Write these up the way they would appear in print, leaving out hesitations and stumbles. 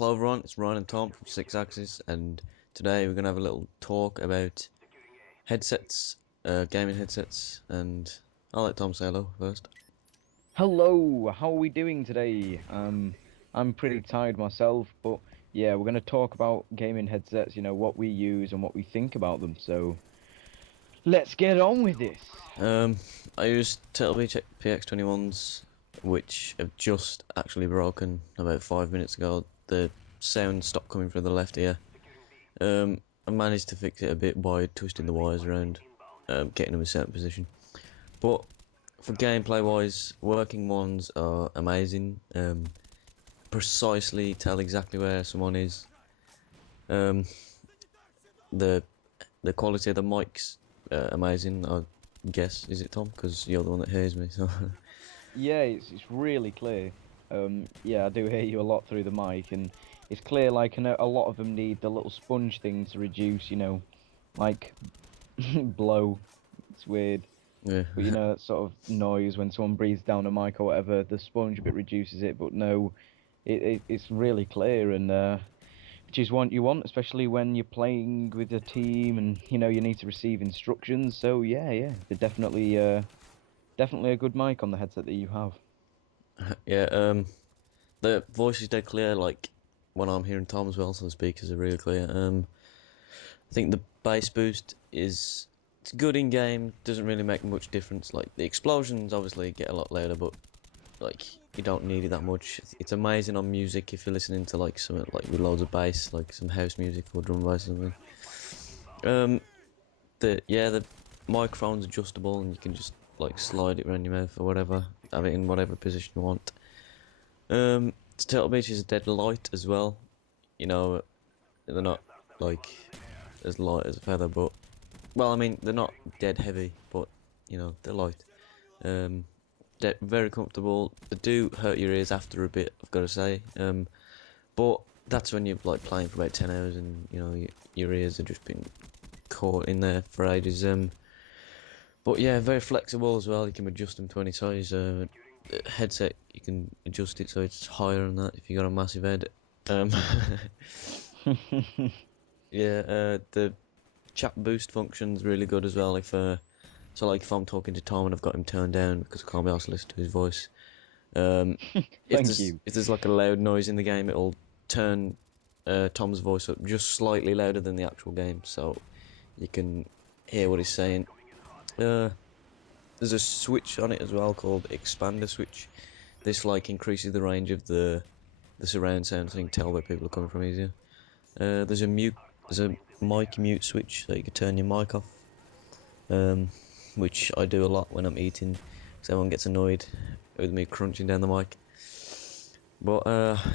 Hello everyone, it's Ryan and Tom from 6-Axis, and today we're going to have a little talk about headsets, gaming headsets, and I'll let Tom say hello first. Hello, how are we doing today? I'm pretty tired myself, but yeah, we're going to talk about gaming headsets, what we use and what we think about them. So let's get on with this. Um, I used Turtle Beach PX21s, which have just actually broken about 5 minutes ago. The sound stopped coming from the left ear. I managed to fix it a bit by twisting the wires around, getting them in a certain position. But for gameplay wise, working ones are amazing. Precisely tell exactly where someone is. Um, the the quality of the mic's amazing. I guess is it Tom? Because you're the one that hears me. So Yeah, it's really clear. Yeah, I do hear you a lot through the mic, and it's clear like I know a lot of them need the little sponge things to reduce, like blow. It's weird. yeah, But that sort of noise when someone breathes down a mic or whatever, the sponge bit reduces it, but no, it's really clear and which is what you want, especially when you're playing with a team and you need to receive instructions. So yeah, they're definitely a good mic on the headset that you have. yeah. The voice is dead clear. Like when I'm hearing Tom as well, so the speakers are really clear. I think the bass boost is it's good in game. Doesn't really make much difference. Like the explosions obviously get a lot louder, but like you don't need it that much. It's amazing on music if you're listening to like something like with loads of bass, like some house music or drum bass or something. Um, the microphone's adjustable and you can just like slide it around your mouth or whatever, have it in whatever position you want. The Turtle Beach is dead light as well. You know, they're not like as light as a feather, but well, I mean they're not dead heavy, but they're light. Um, they're very comfortable. They do hurt your ears after a bit, I've got to say. But that's when you're like playing for about 10 hours and your ears have just been caught in there for ages. But yeah, very flexible as well. You can adjust them to any size. Headset, you can adjust it so it's higher than that if you got a massive head. Um, yeah, the chat boost function's really good as well. So like if I'm talking to Tom and I've got him turned down because I can't be asked to listen to his voice. Um, if Thank there's you. if there's like a loud noise in the game, it'll turn Tom's voice up just slightly louder than the actual game, so you can hear what he's saying. Uh, there's a switch on it as well called expander switch. This like increases the range of the surround sound, so you can tell where people are coming from easier. There's a mic mute switch, so you can turn your mic off. Um, which I do a lot when I'm eating, because everyone gets annoyed with me crunching down the mic. But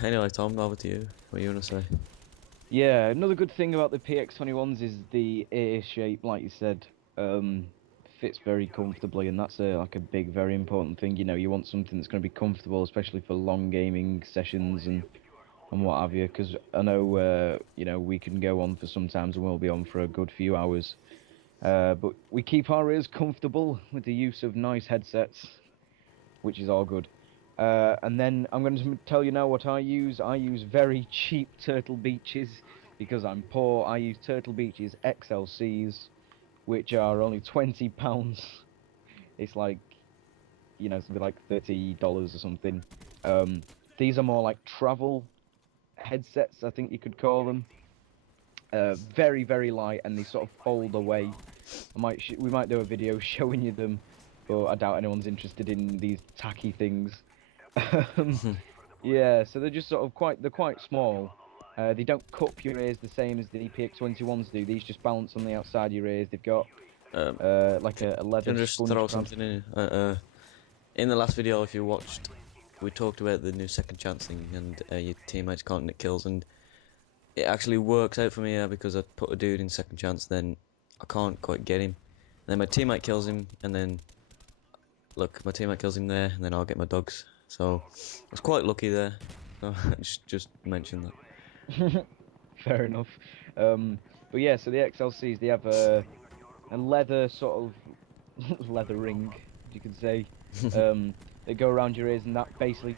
anyway, Tom, over to you. What are you gonna say? Yeah, another good thing about the PX21s is the ear shape, like you said, fits very comfortably, and that's like a big, very important thing. You want something that's going to be comfortable, especially for long gaming sessions and what have you. Because I know, we can go on for sometimes, and we'll be on for a good few hours. But we keep our ears comfortable with the use of nice headsets, which is all good. And then I'm going to tell you now what I use. I use very cheap Turtle Beaches because I'm poor. I use Turtle Beaches XLCs, which are only £20. It's like, something like $30 or something. Um, these are more like travel headsets, I think you could call them. Very, very light, and they sort of fold away. We might do a video showing you them, but I doubt anyone's interested in these tacky things. Um, yeah, so they're just sort of they're quite small. They don't cup your ears the same as the PX21s do. These just balance on the outside of your ears. They've got Um, like can, a leather can I just sponge throw pad. something in? In the last video, if you watched, we talked about the new second chance thing, and your teammates can't nick kills, and it actually works out for me because I put a dude in second chance, then I can't quite get him. And then my teammate kills him, and then look, my teammate kills him there, and then I'll get my dogs. So I was quite lucky there. So just mention that. Fair enough. But yeah, so the XLCs they have a leather sort of leather ring, you could say. They go around your ears, and that basically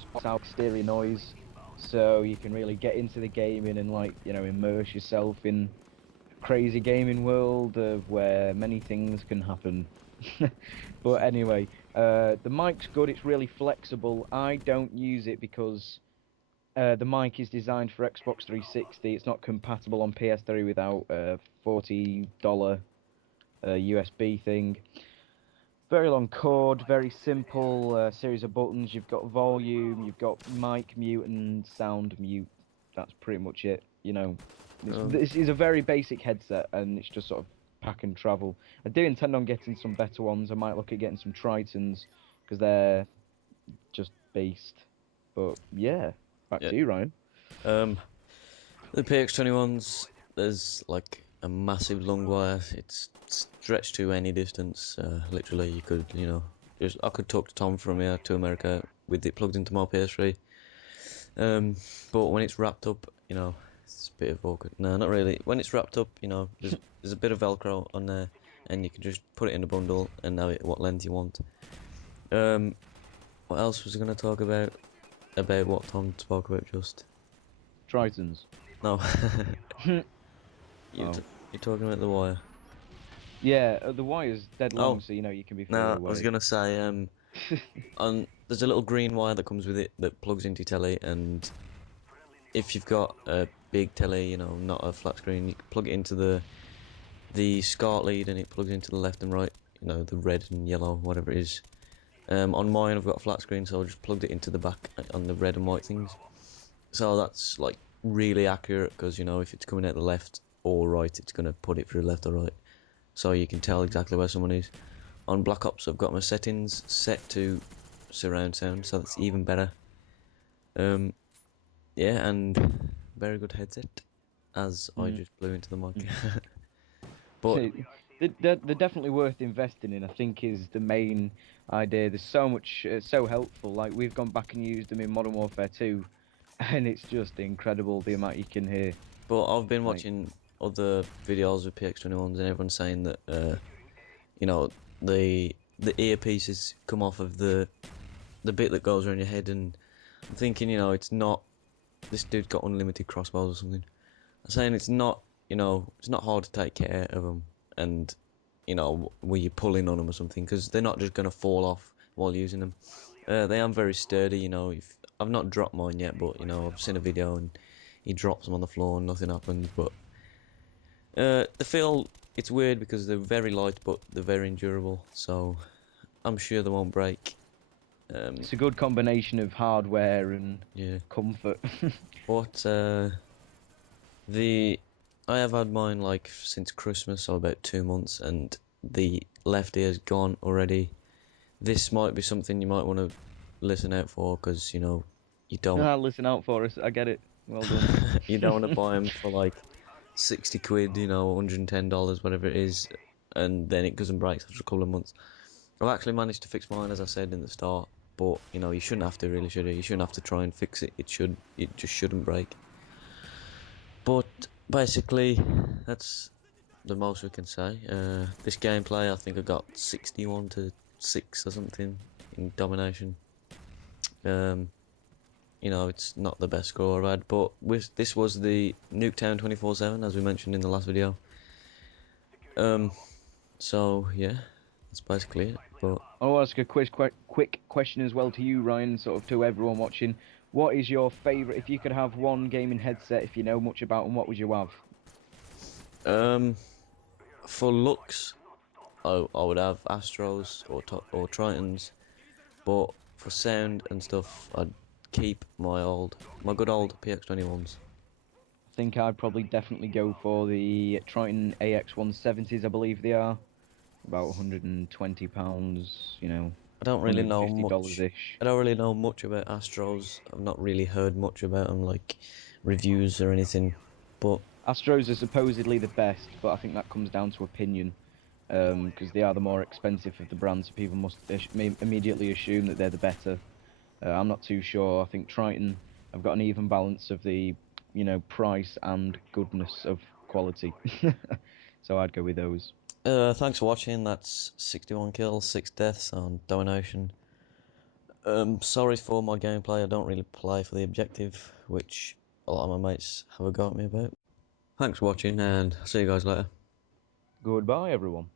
spots out exterior noise. so you can really get into the gaming and immerse yourself in a crazy gaming world of where many things can happen. But anyway, the mic's good. It's really flexible. I don't use it because the mic is designed for Xbox 360. It's not compatible on PS3 without a $40 USB thing. Very long cord, very simple series of buttons. You've got volume, you've got mic mute and sound mute. That's pretty much it. Um, This is a very basic headset, and it's just sort of pack and travel. I do intend on getting some better ones. I might look at getting some Tritons because they're just beast. But yeah, back yeah. to you, Ryan. Um, the PX21s, there's like a massive long wire. It's stretched to any distance. Literally, you could, I could talk to Tom from here to America with it plugged into my PS3. Um, but when it's wrapped up, it's a bit of awkward. No, not really. When it's wrapped up, there's a bit of Velcro on there, and you can just put it in a bundle and have it what length you want. Um, what else was I going to talk about? About what Tom spoke about just? Tritons. No, Oh. you're talking about the wire. Yeah, the wire's dead long, Oh, so you can be further no, I was away. gonna say there's a little green wire that comes with it that plugs into your telly, and if you've got a big telly, not a flat screen, you can plug it into the SCART lead, and it plugs into the left and right, the red and yellow, whatever it is. On mine, I've got a flat screen, so I just plugged it into the back on the red and white things. So that's like really accurate because if it's coming out the left or right, it's gonna put it through left or right, so you can tell exactly where someone is. On Black Ops, I've got my settings set to surround sound, so that's even better. Um, yeah, and very good headset, as I Mm. just blew into the mic. But They're definitely worth investing in, I think, is the main idea. There's so much, so helpful. Like, we've gone back and used them in Modern Warfare 2, and it's just incredible the amount you can hear. I've been Like, watching other videos with PX21s, and everyone's saying that you know, the earpieces come off of the bit that goes around your head, and I'm thinking, it's not this dude's got unlimited crossbows or something. I'm saying it's not hard to take care of them, and were you pulling on them or something, because they're not just gonna fall off while using them. They are very sturdy. If I've not dropped mine yet, but I've seen a video and he drops them on the floor and nothing happens. But the feel, it's weird because they're very light, but they're very endurable. So I'm sure they won't break. it's a good combination of hardware and Yeah, comfort. but the I have had mine like since Christmas, so about 2 months, and the left ear's gone already. This might be something you might want to listen out for, because you don't Listen out for us. I get it. Well done. you don't want to buy them for like 60 quid, $110, whatever it is, and then it goes and breaks after a couple of months. I've actually managed to fix mine, as I said in the start, but you shouldn't have to, really, should you? You shouldn't have to try and fix it. It just shouldn't break. But basically, that's the most we can say. This gameplay, I think I got 61 to 6 or something in domination. Um, it's not the best score I've had, but this was the Nuketown 24/7, as we mentioned in the last video. So yeah, that's basically it. But I'll ask a quick question as well to you, Ryan, sort of to everyone watching. What is your favourite? If you could have one gaming headset, if you know much about them, what would you have? um, for looks, I would have Astros or Tritons, but for sound and stuff, I'd keep my good old PX21s. I think I'd probably definitely go for the Triton AX170s, I believe they are. About £120, I don't really know $150 much. ish. I don't really know much about Astros. I've not really heard much about them, like reviews or anything. But Astros are supposedly the best, but I think that comes down to opinion. Because they are the more expensive of the brands, so people must immediately assume that they're the better. I'm not too sure. I think Triton have got an even balance of the, price and goodness of quality. So I'd go with those. thanks for watching. That's 61 kills, 6 deaths on Domination. Sorry for my gameplay. I don't really play for the objective. which a lot of my mates have a go at me about. Thanks for watching, and I'll see you guys later. Goodbye, everyone.